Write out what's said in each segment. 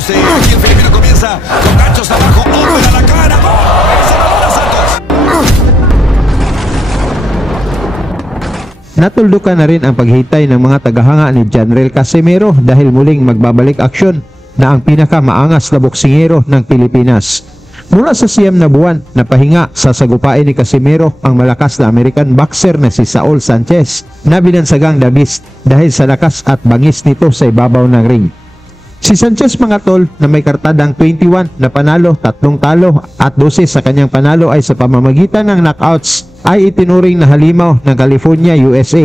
Santos. Aquí el filipino comienza con ganchos abajo. Opera la cara. Se va para Santos. Natuldukan na rin ang paghitay ng mga tagahanga ni Janrel Casimero dahil muling magbabalik aksyon na ang pinakamaangas na boksingero ng Pilipinas. Mula sa siyam na buwan na pahinga, sasagupain ni Casimero ang malakas na American boxer na si Saul Sanchez na binansagang The Beast dahil sa lakas at bangis nito sa ibabaw ng ring. Si Sanchez mga tol na may kartadang 21 na panalo, 3 talo at 12 sa kanyang panalo ay sa pamamagitan ng knockouts ay itinuring na halimaw ng California, USA.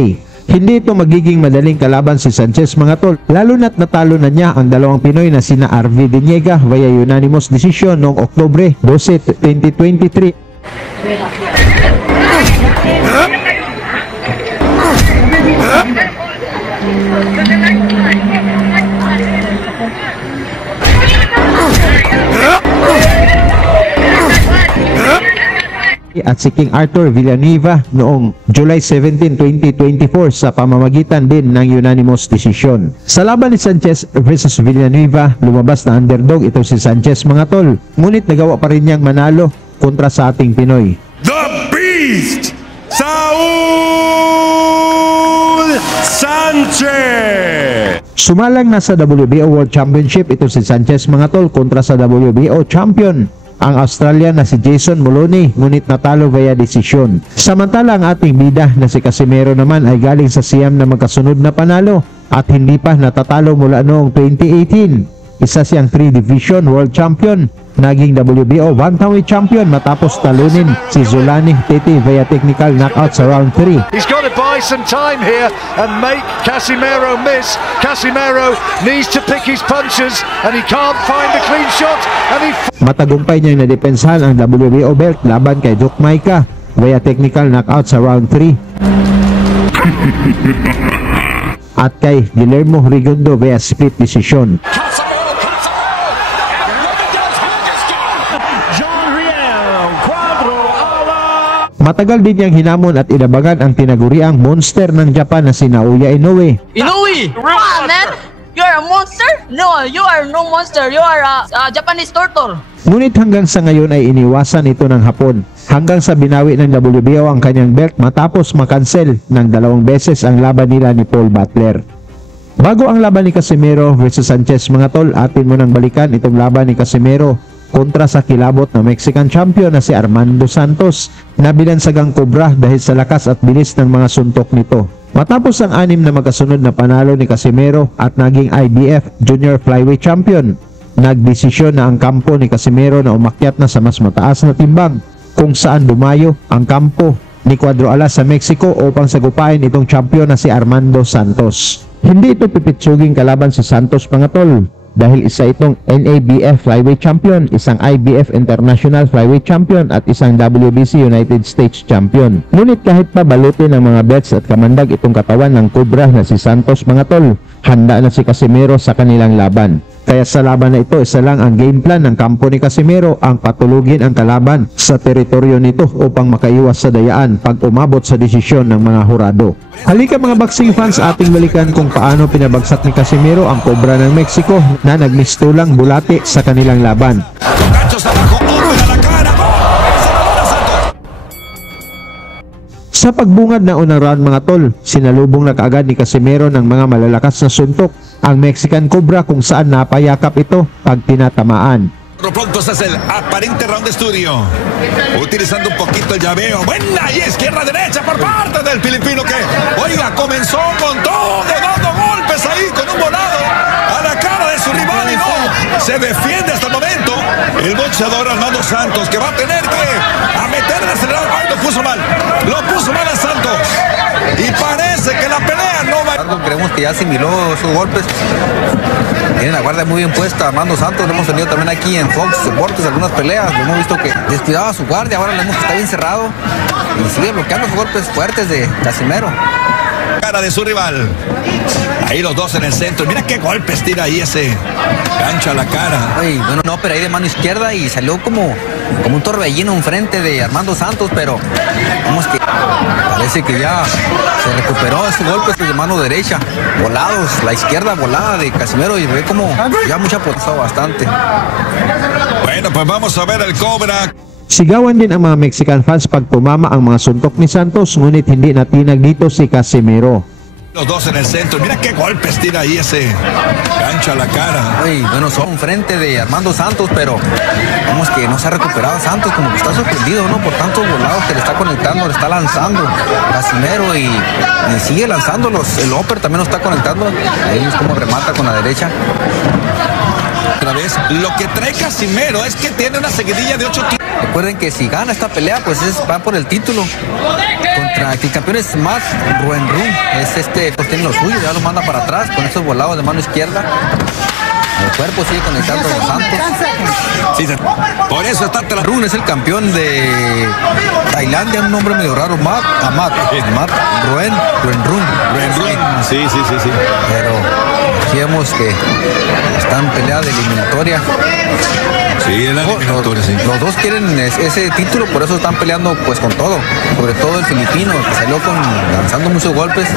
Hindi ito magiging madaling kalaban si Sanchez mga tol, lalo na't natalo na niya ang dalawang Pinoy na sina RV Diniega via unanimous decision noong Oktubre 12, 2023. At si King Arthur Villanueva noong July 17, 2024 sa pamamagitan din ng unanimous decision. Sa laban ni Sanchez versus Villanueva, lumabas na underdog ito si Sanchez mga tol. Ngunit nagawa pa rin niyang manalo kontra sa ating Pinoy. The Beast! Saul Sanchez! Sumalang na sa WBO World Championship ito si Sanchez mga tol kontra sa WBO Champion ang Australian na si Jason Moloney, ngunit natalo via desisyon. Samantala ang ating bida na si Casimero naman ay galing sa siyam na magkasunod na panalo at hindi pa natatalo mula noong 2018. Isa siyang 3-division world champion, naging WBO bantamweight champion matapos talunin si Zolani Tete via technical knockout sa round 3. He's got to buy some time here and make Casimero miss. Casimero needs to pick his punches and he can't find a clean shot. And he Matagumpay niyang nadepensahan ang WBO belt laban kay Duke Maika via technical knockout sa round 3. At kay Guillermo Rigondo via split decision. Matagal din niyang hinamon at inabangan ang tinaguriang monster ng Japan na si Naoya Inoue. Inoue! Wow, man! You are a monster? No, you are no monster. You are a Japanese turtle. Ngunit hanggang sa ngayon ay iniwasan ito ng Hapon. Hanggang sa binawi ng WBO ang kanyang belt matapos makancel ng 2 beses ang laban nila ni Paul Butler. Bago ang laban ni Casimero versus Sanchez mga tol, atin mo nang balikan itong laban ni Casimero kontra sa kilabot na Mexican champion na si Armando Santos na binansagang kobra dahil sa lakas at bilis ng mga suntok nito. Matapos ang 6 na magkasunod na panalo ni Casimero at naging IBF Junior Flyweight Champion, nagdesisyon na ang kampo ni Casimero na umakyat na sa mas mataas na timbang kung saan dumayo ang kampo ni Cuadro Alas sa Mexico upang sagupain itong champion na si Armando Santos. Hindi ito pipitsuging kalaban si Santos mga tol dahil isa itong NABF Flyweight Champion, isang IBF International Flyweight Champion at isang WBC United States Champion. Ngunit kahit pa balutin ng mga belts at kamandag itong katawan ng Cobra na si Santos mga tol, handa na si Casimero sa kanilang laban. Kaya sa laban na ito, isa lang ang game plan ng kampo ni Casimero ang patulugin ang kalaban sa teritoryo nito upang makaiwas sa dayaan pag umabot sa desisyon ng mga hurado. Halika mga boxing fans, ating balikan kung paano pinabagsak ni Casimero ang Cobra ng Mexico na nagmistulang bulati sa kanilang laban. Sa pagbungad na unang round mga tol, sinalubong na kaagad ni Casimero ng mga malalakas na suntok ang Mexican Cobra kung saan napayakap ito pag tinatamaan. Pronto es el aparente round de estudio, utilizando un poquito el llaveo. Buena y izquierda-derecha por parte del filipino que, oiga, comenzó un montón de dando golpes ahí con un volado a la cara de su rival y no, se defiende hasta el momento el boxeador Armando Santos, que va a tener que meter el acelerador. Ay, lo puso mal a Santos y parece que la pelea no va. Creemos que ya asimiló sus golpes. Tiene la guardia muy bien puesta. Armando Santos lo hemos tenido también aquí en Fox Deportes, algunas peleas. Lo hemos visto que descuidaba su guardia, ahora lo vemos que está bien cerrado y sigue bloqueando los golpes fuertes de Casimero. Cara de su rival. Ahí los dos en el centro. Mira qué golpes tira ahí ese gancho a la cara. Ay, bueno, no, pero ahí de mano izquierda y salió como como un torbellino enfrente de Armando Santos, pero vamos que parece que ya se recuperó ese golpe de mano derecha, volados, la izquierda volada de Casimero, y ve como ya mucha potencia bastante. Bueno, pues vamos a ver el Cobra. Sigawan din ang mga Mexican fans pag tumama ang mga suntok ni Santos, ngunit hindi natinag dito si Casimero. Los dos en el centro. Mira qué golpes tira ahí ese gancho a la cara. Ay, bueno, son frente de Armando Santos, pero vamos que no se ha recuperado Santos, como que está sorprendido, ¿no? Por tantos volados que le está conectando, le está lanzando Casimero y sigue lanzándolos. El upper también lo está conectando. Ahí vemos cómo remata con la derecha. Otra vez, lo que trae Casimero es que tiene una seguidilla de 8 tiros. Recuerden que si gana esta pelea, pues va por el título. Contra el campeón es Matt Ruenrum. Pues tiene lo suyo, ya lo manda para atrás con esos volados de mano izquierda. El cuerpo sigue conectando a los Santos. Sí, por eso está Run es el campeón de Tailandia, un nombre medio raro, Matt Ruenrum. Sí. Pero aquí vemos que están en pelea de eliminatoria. Sí, en la eliminatoria, sí. Los dos quieren ese título, por eso están peleando pues con todo. Sobre todo el filipino, que salió lanzando muchos golpes.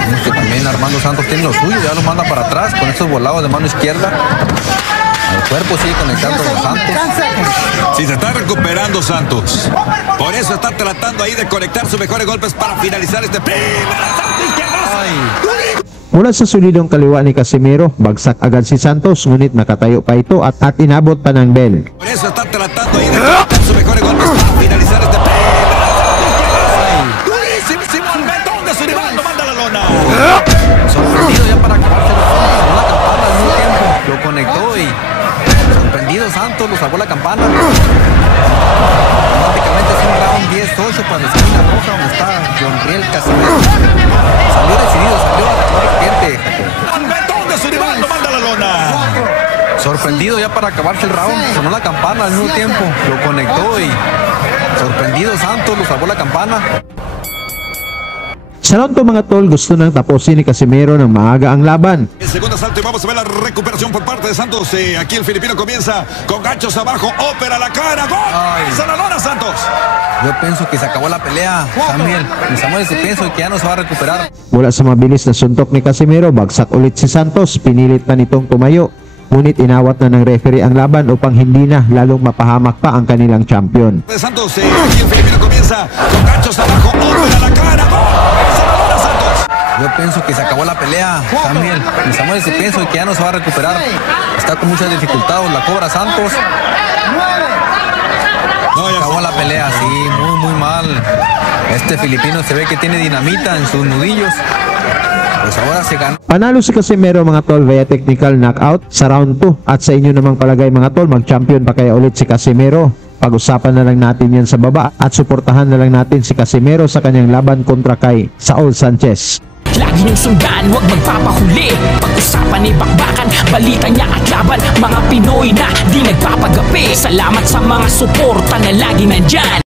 Vemos que también Armando Santos tiene lo suyo, ya lo manda para atrás con esos volados de mano izquierda. El cuerpo sigue conectando a los Santos. Sí, se está recuperando Santos. Por eso está tratando ahí de conectar sus mejores golpes para finalizar este primer asalto izquierdo. Mula sa solidong kaliwa ni Casimero, bagsak agad si Santos, ngunit nakatayo pa ito at inabot pa ng bell. Por eso está tratando ahí de conectar sus mejores golpes para finalizar este primer asalto. Durísimo el mentón de su rival, lo manda a la lona. Sorprendido ya para acabarse la campana al mismo tiempo. Lo conectó y sorprendido Santos, lo sacó la campana. Prácticamente es un round 10-8 para la esquina roja donde está John Riel Casimero. Salió decidido, salió El mentón de su rival, lo manda a la lona. sorprendido ya para acabarse el round. Sonó la campana al mismo tiempo, lo conectó y sorprendido Santos, lo salvó la campana. Sa round to mga tol, gusto nang tapusin ni Casimero ng maaga ang laban. El segundo asalto y vamos a ver la recuperación por parte de Santos. Aquí el filipino comienza con ganchos abajo, ópera a la cara, gol. ¡A la lona, Santos! Yo pienso que se acabó la pelea, Samuel. Samuel, pienso que ya no se va a recuperar. Mula sa mabilis na suntok ni Casimero, bagsak ulit si Santos, pinilit pa nitong tumayo. Ngunit inawat na ng referee ang laban upang hindi na lalong mapahamak pa ang kanilang champion. De Santos, aquí el filipino comienza con ganchos abajo, ópera a la cara, gol. ¡A la lona, Santos! Yo pienso que se acabó la pelea, Samuel. Samuel, pienso que ya no se va a recuperar. Está con muchas dificultades, la cobra Santos. Se acabó la pelea, sí, muy mal. Este filipino se ve que tiene dinamita en sus nudillos. Pues ahora se ganó. Panalo si Casimero mga tol via technical knockout sa round 2. At sa inyo namang palagay mga tol, mag-champion pa kaya ulit si Casimero? Pag-usapan na lang natin yan sa baba at suportahan na lang natin si Casimero sa kanyang laban kontra kay Saul Sanchez. Lagi niyong sundan, huwag magpapahuli. Pag-usapan ni bakbakan, balita niya at laban. Mga Pinoy na di nagpapagapi. Salamat sa mga suporta na lagi nandyan.